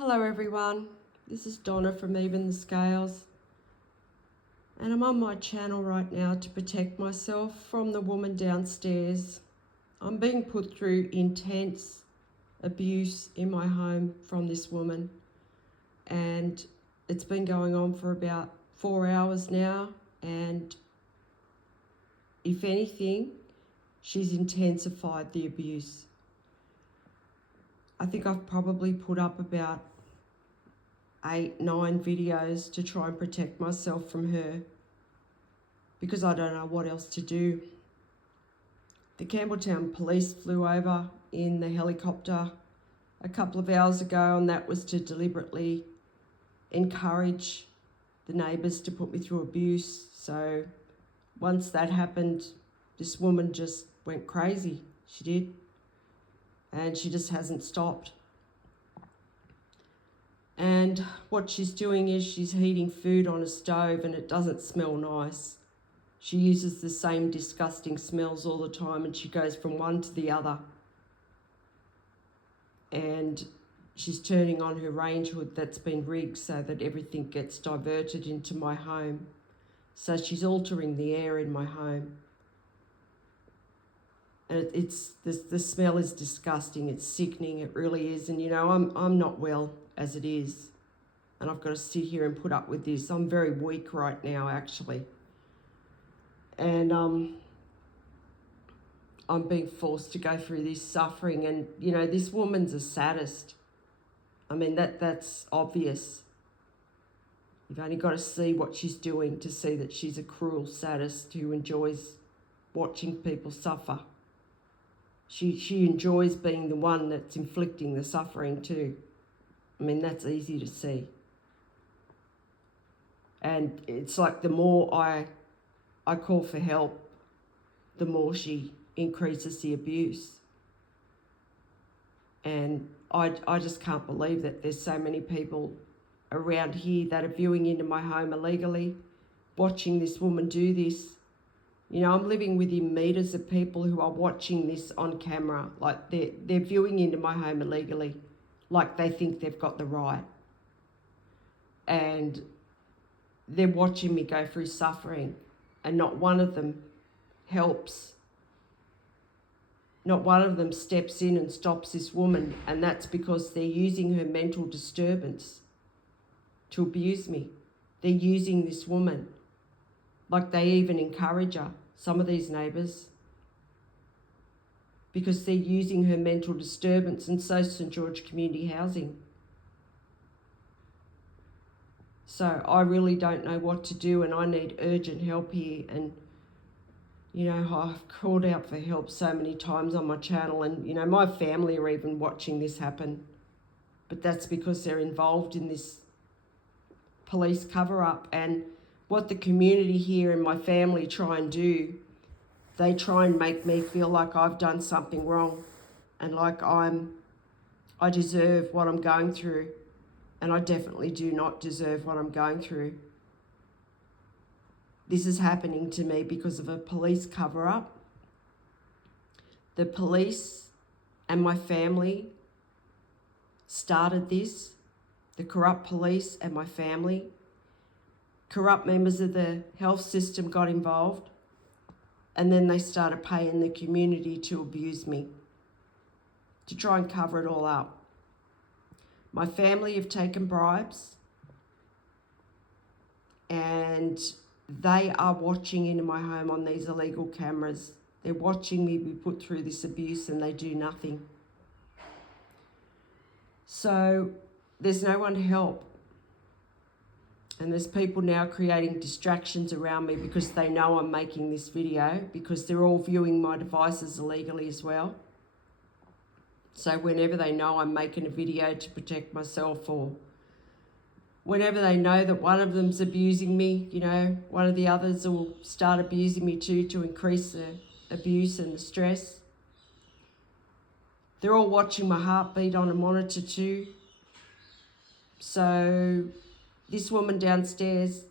Hello everyone, this is Donna from Even the Scales, and I'm on my channel right now to protect myself from the woman downstairs. I'm being put through intense abuse in my home from this woman, and it's been going on for about 4 hours now, and if anything, she's intensified the abuse. I think I've probably put up about 8, 9 videos to try and protect myself from her because I don't know what else to do. The Campbelltown police flew over in the helicopter a couple of hours ago, and that was to deliberately encourage the neighbours to put me through abuse. So once that happened, this woman just went crazy. She did. And she just hasn't stopped. And what she's doing is she's heating food on a stove and it doesn't smell nice. She uses the same disgusting smells all the time, and she goes from one to the other. And she's turning on her range hood that's been rigged so that everything gets diverted into my home. So she's altering the air in my home. And the smell is disgusting. It's sickening. It really is. And you know, I'm not well as it is, and I've got to sit here and put up with this. I'm very weak right now, actually, and I'm being forced to go through this suffering. And you know, this woman's a sadist. I mean, that's obvious. You've only got to see what she's doing to see that she's a cruel sadist who enjoys watching people suffer. She enjoys being the one that's inflicting the suffering too. I mean, that's easy to see. And it's like the more I call for help, the more she increases the abuse. And I just can't believe that there's so many people around here that are viewing into my home illegally, watching this woman do this. You know, I'm living within meters of people who are watching this on camera. Like they're viewing into my home illegally, like they think they've got the right. And they're watching me go through suffering, and not one of them helps. Not one of them steps in and stops this woman, and that's because they're using her mental disturbance to abuse me. They're using this woman. Like they even encourage her, some of these neighbours, because they're using her mental disturbance, and so St George Community Housing. So I really don't know what to do, and I need urgent help here. And, you know, I've called out for help so many times on my channel, and, you know, my family are even watching this happen. But that's because they're involved in this police cover-up. And what the community here and my family try and do, they try and make me feel like I've done something wrong and like I deserve what I'm going through. And I definitely do not deserve what I'm going through. This is happening to me because of a police cover-up. The police and my family started this. The corrupt police and my family. Corrupt members of the health system got involved, and then they started paying the community to abuse me, to try and cover it all up. My family have taken bribes, and they are watching into my home on these illegal cameras. They're watching me be put through this abuse, and they do nothing. So there's no one to help. And there's people now creating distractions around me because they know I'm making this video, because they're all viewing my devices illegally as well. So whenever they know I'm making a video to protect myself, or whenever they know that one of them's abusing me, you know, one of the others will start abusing me too, to increase the abuse and the stress. They're all watching my heartbeat on a monitor too. So this woman downstairs,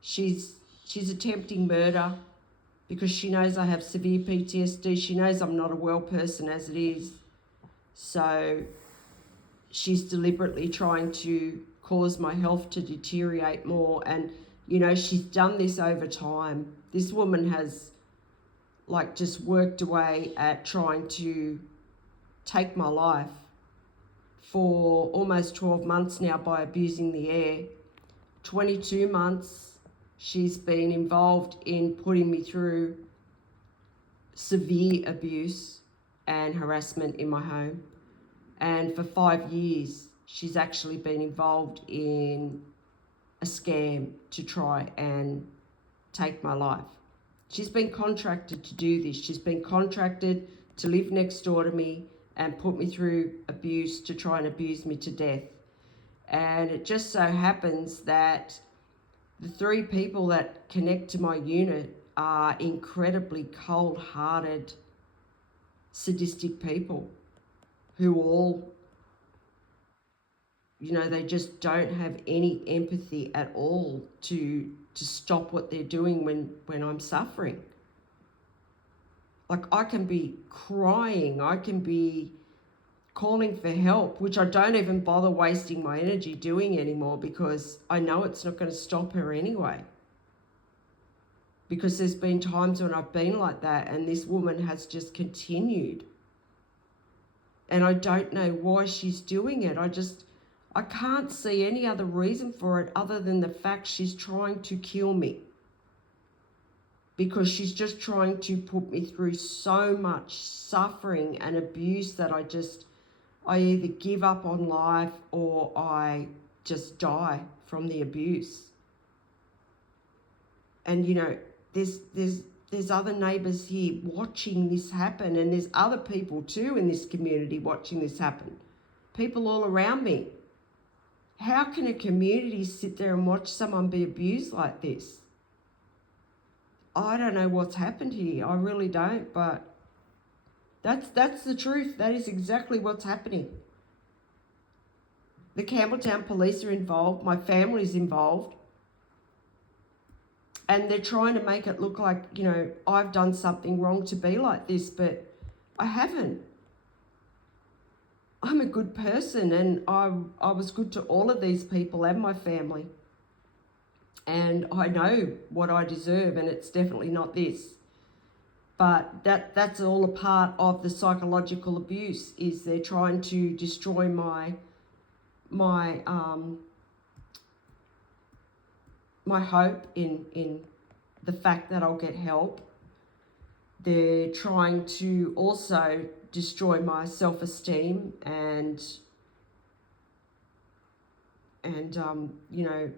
she's attempting murder because she knows I have severe PTSD. She knows I'm not a well person as it is. So she's deliberately trying to cause my health to deteriorate more. And, you know, she's done this over time. This woman has, like, just worked away at trying to take my life for almost 12 months now by abusing the air. 22 months she's been involved in putting me through severe abuse and harassment in my home. And for 5 years, she's actually been involved in a scam to try and take my life. She's been contracted to do this. She's been contracted to live next door to me and put me through abuse to try and abuse me to death. And it just so happens that the 3 people that connect to my unit are incredibly cold-hearted, sadistic people who all, you know, they just don't have any empathy at all to stop what they're doing when I'm suffering. Like, I can be crying, I can be calling for help, which I don't even bother wasting my energy doing anymore, because I know it's not going to stop her anyway. Because there's been times when I've been like that and this woman has just continued. And I don't know why she's doing it. I can't see any other reason for it other than the fact she's trying to kill me. Because she's just trying to put me through so much suffering and abuse that I either give up on life or I just die from the abuse. And, you know, there's other neighbours here watching this happen, and there's other people too in this community watching this happen. People all around me. How can a community sit there and watch someone be abused like this? I don't know what's happened here. I really don't, but that's the truth. That is exactly what's happening. The Campbelltown police are involved. My family's involved. And they're trying to make it look like, you know, I've done something wrong to be like this, but I haven't. I'm a good person, and I was good to all of these people and my family. And I know what I deserve, and it's definitely not this. But that's all a part of the psychological abuse, is they're trying to destroy my hope in the fact that I'll get help. They're trying to also destroy my self-esteem and you know,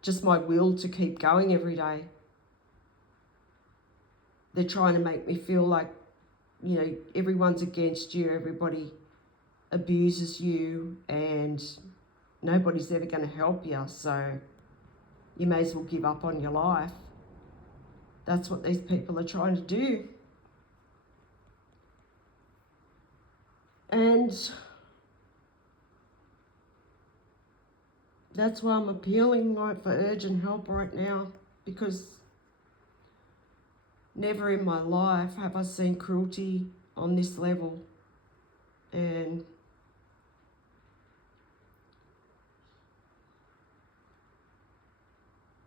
just my will to keep going every day. They're trying to make me feel like, you know, everyone's against you, everybody abuses you, and nobody's ever going to help you, so you may as well give up on your life. That's what these people are trying to do. And that's why I'm appealing, like, for urgent help right now, because never in my life have I seen cruelty on this level. And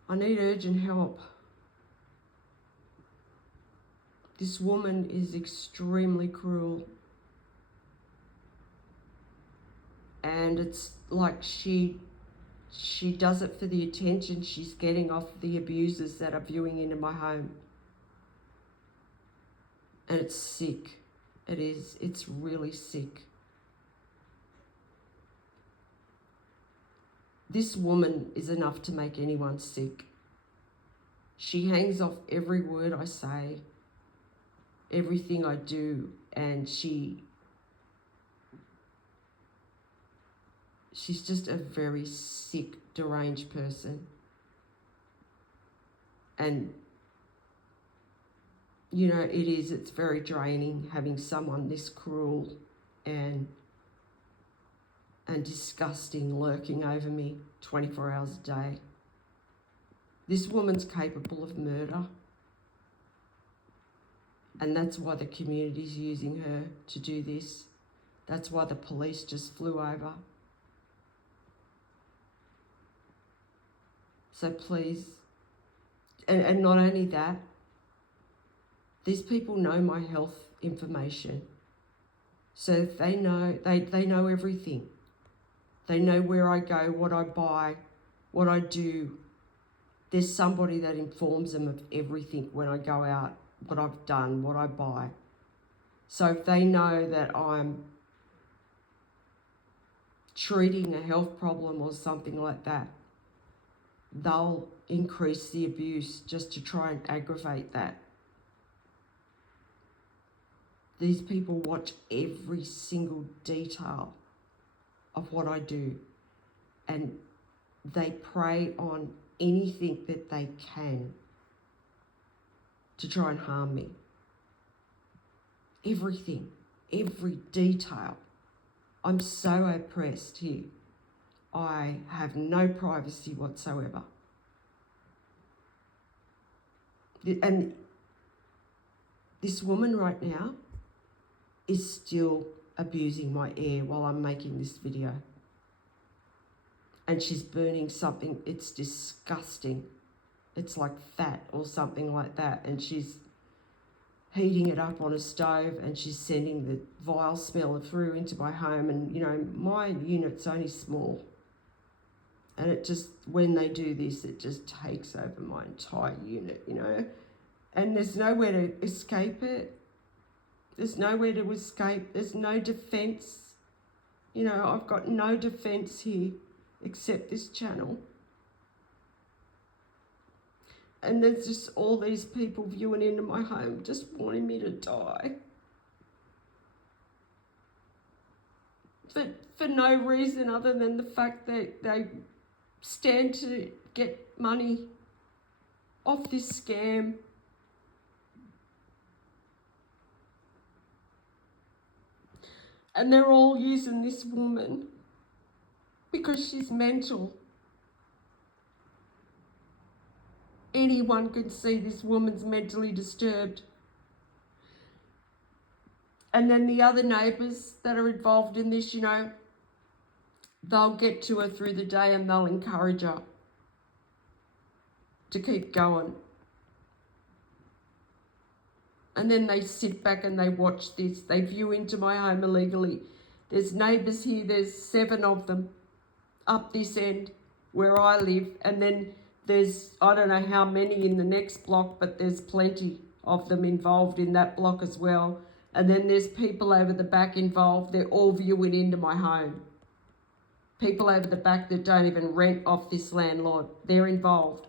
I need urgent help. This woman is extremely cruel. And it's like she does it for the attention she's getting off the abusers that are viewing into my home. And it's sick. It is. It's really sick. This woman is enough to make anyone sick. She hangs off every word I say, everything I do, and she's just a very sick, deranged person. And, you know, it's very draining having someone this cruel and disgusting lurking over me 24 hours a day. This woman's capable of murder. And that's why the community's using her to do this. That's why the police just flew over. So please, and not only that, these people know my health information. So they know everything. They know where I go, what I buy, what I do. There's somebody that informs them of everything when I go out, what I've done, what I buy. So if they know that I'm treating a health problem or something like that, they'll increase the abuse just to try and aggravate that. These people watch every single detail of what I do, and they prey on anything that they can to try and harm me. Everything, every detail. I'm so oppressed here. I have no privacy whatsoever. And this woman right now is still abusing my ear while I'm making this video. And she's burning something, it's disgusting. It's like fat or something like that. And she's heating it up on a stove, and she's sending the vile smell through into my home. And, you know, my unit's only small. And it just, when they do this, it just takes over my entire unit, you know. And there's nowhere to escape it. There's nowhere to escape. There's no defence. You know, I've got no defence here except this channel. And there's just all these people viewing into my home just wanting me to die. For no reason other than the fact that they stand to get money off this scam. And they're all using this woman because she's mental. Anyone could see this woman's mentally disturbed. And then the other neighbours that are involved in this, you know, they'll get to her through the day and they'll encourage her to keep going. And then they sit back and they watch this. They view into my home illegally. There's neighbours here, there's 7 of them up this end where I live. And then there's, I don't know how many in the next block, but there's plenty of them involved in that block as well. And then there's people over the back involved. They're all viewing into my home. People over the back that don't even rent off this landlord, they're involved.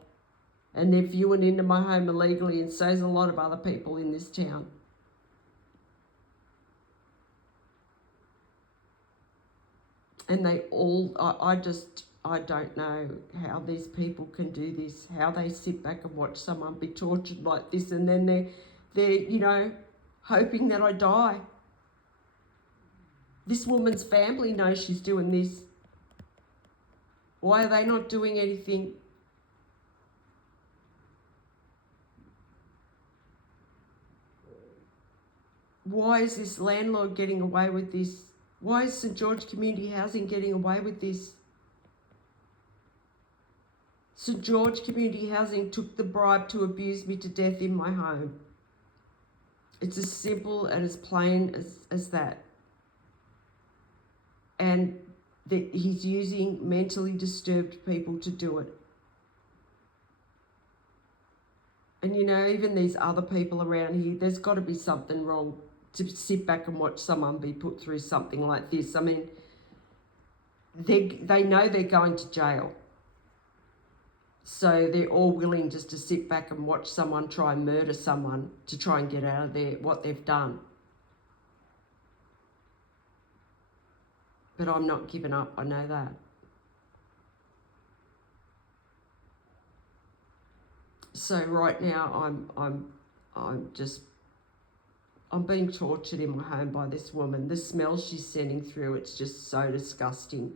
And they're viewing into my home illegally, and so's a lot of other people in this town. And they all, I don't know how these people can do this, how they sit back and watch someone be tortured like this, and then they're you know, hoping that I die. This woman's family knows she's doing this. Why are they not doing anything? Why is this landlord getting away with this? Why is St. George Community Housing getting away with this? St. George Community Housing took the bribe to abuse me to death in my home. It's as simple and as plain as that. And he's using mentally disturbed people to do it. And, you know, even these other people around here, there's got to be something wrong to sit back and watch someone be put through something like this. I mean, they know they're going to jail. So they're all willing just to sit back and watch someone try and murder someone to try and get out of there what they've done. But I'm not giving up, I know that. So right now I'm being tortured in my home by this woman. The smell she's sending through, it's just so disgusting.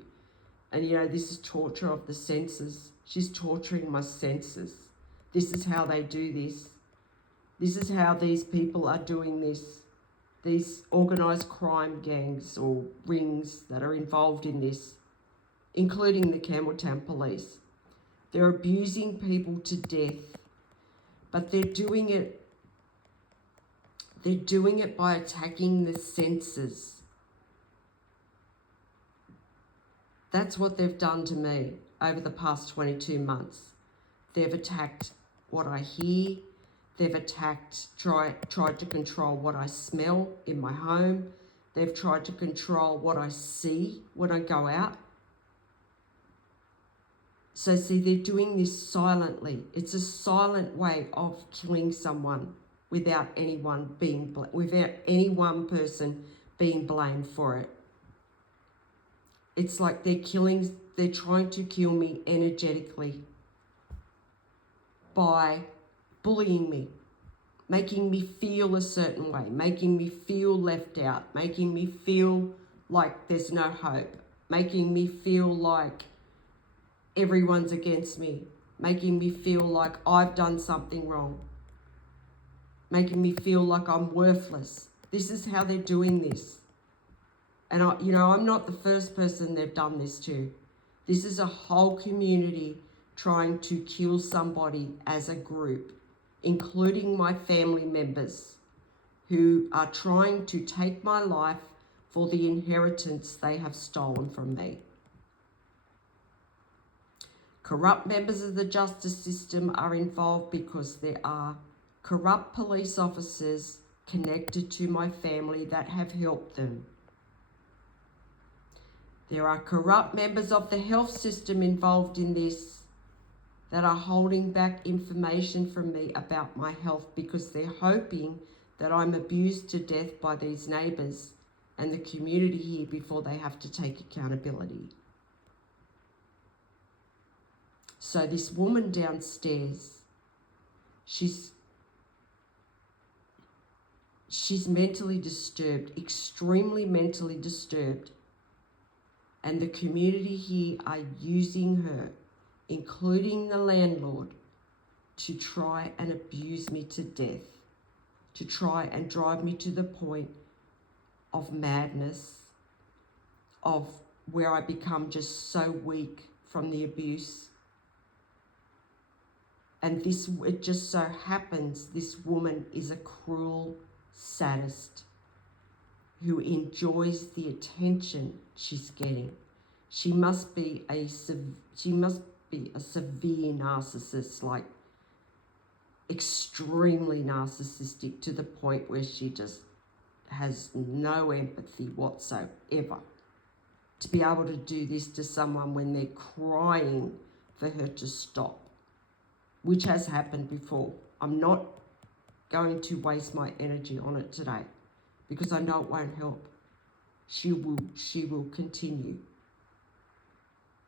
And you know, this is torture of the senses. She's torturing my senses. This is how they do this. This is how these people are doing this. These organised crime gangs or rings that are involved in this, including the Campbelltown police. They're abusing people to death, but they're doing it by attacking the senses. That's what they've done to me over the past 22 months. They've attacked what I hear. They've tried to control what I smell in my home. They've tried to control what I see when I go out. So see, they're doing this silently. It's a silent way of killing someone without any one person being blamed for it. It's like they're trying to kill me energetically by bullying me, making me feel a certain way, making me feel left out, making me feel like there's no hope, making me feel like everyone's against me, making me feel like I've done something wrong, making me feel like I'm worthless. This is how they're doing this. And I'm not the first person they've done this to. This is a whole community trying to kill somebody as a group, including my family members, who are trying to take my life for the inheritance they have stolen from me. Corrupt members of the justice system are involved because there are corrupt police officers connected to my family that have helped them. There are corrupt members of the health system involved in this that are holding back information from me about my health because they're hoping that I'm abused to death by these neighbours and the community here before they have to take accountability. So this woman downstairs, she's mentally disturbed, extremely mentally disturbed. And the community here are using her, including the landlord, to try and abuse me to death, to try and drive me to the point of madness, of where I become just so weak from the abuse. And it just so happens this woman is a cruel sadist who enjoys the attention she's getting. She must be a severe narcissist, like extremely narcissistic, to the point where she just has no empathy whatsoever. To be able to do this to someone when they're crying for her to stop, which has happened before. I'm not going to waste my energy on it today, because I know it won't help. She will continue.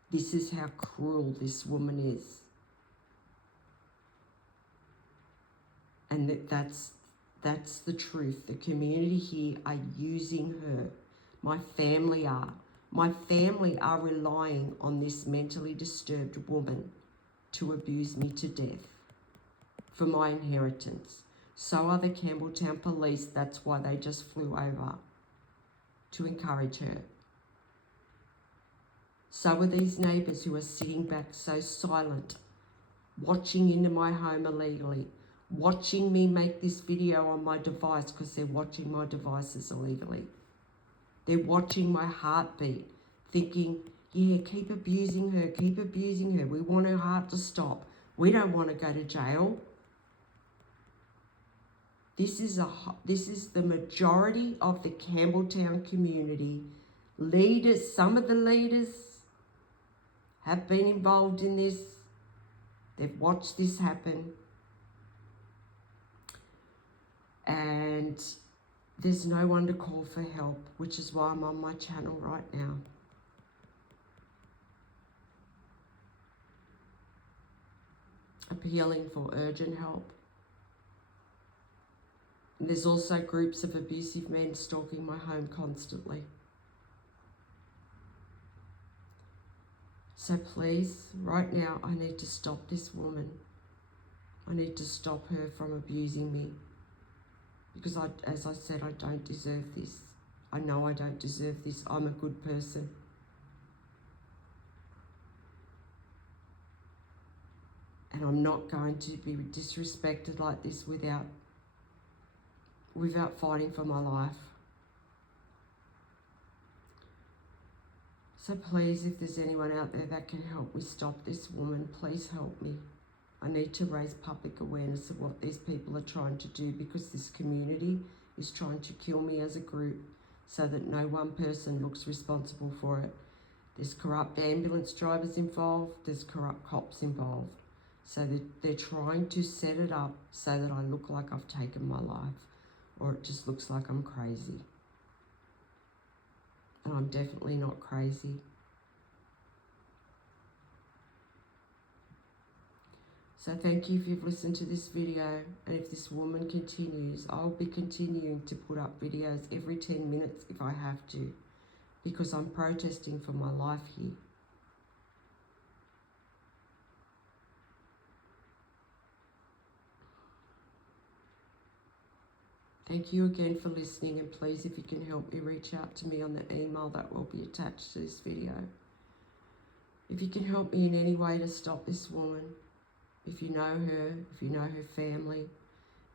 This is how cruel this woman is. And that's the truth. The community here are using her. My family are. My family are relying on this mentally disturbed woman to abuse me to death for my inheritance. So are the Campbelltown police. That's why they just flew over to encourage her. So are these neighbours who are sitting back so silent, watching into my home illegally, watching me make this video on my device because they're watching my devices illegally. They're watching my heartbeat, thinking, yeah, keep abusing her, keep abusing her. We want her heart to stop. We don't want to go to jail. This is the majority of the Campbelltown community. Leaders, some of the leaders have been involved in this. They've watched this happen. And there's no one to call for help, which is why I'm on my channel right now. Appealing for urgent help. And there's also groups of abusive men stalking my home constantly. So please, right now, I need to stop this woman. I need to stop her from abusing me. Because as I said, I don't deserve this. I know I don't deserve this. I'm a good person. And I'm not going to be disrespected like this without fighting for my life. So please, if there's anyone out there that can help me stop this woman, please help me. I need to raise public awareness of what these people are trying to do, because this community is trying to kill me as a group so that no one person looks responsible for it. There's corrupt ambulance drivers involved, there's corrupt cops involved. So they're trying to set it up so that I look like I've taken my life, or it just looks like I'm crazy. And I'm definitely not crazy. So thank you if you've listened to this video, and if this woman continues, I'll be continuing to put up videos every 10 minutes if I have to, because I'm protesting for my life here. Thank you again for listening, and please, if you can help me, reach out to me on the email that will be attached to this video. If you can help me in any way to stop this woman, if you know her, if you know her family,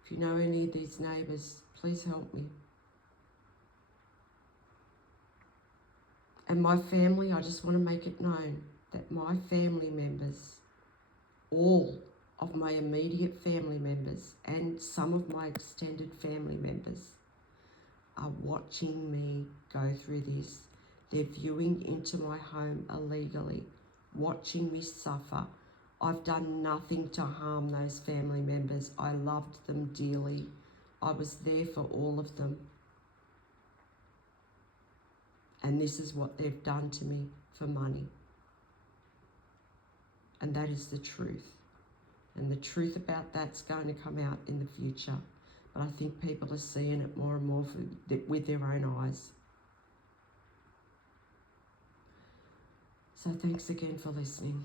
if you know any of these neighbours, please help me. And my family, I just want to make it known that my family members, all of my immediate family members and some of my extended family members, are watching me go through this. They're viewing into my home illegally, watching me suffer. I've done nothing to harm those family members. I loved them dearly. I was there for all of them. And this is what they've done to me for money. And that is the truth. And the truth about that's going to come out in the future. But I think people are seeing it more and more with their own eyes. So thanks again for listening.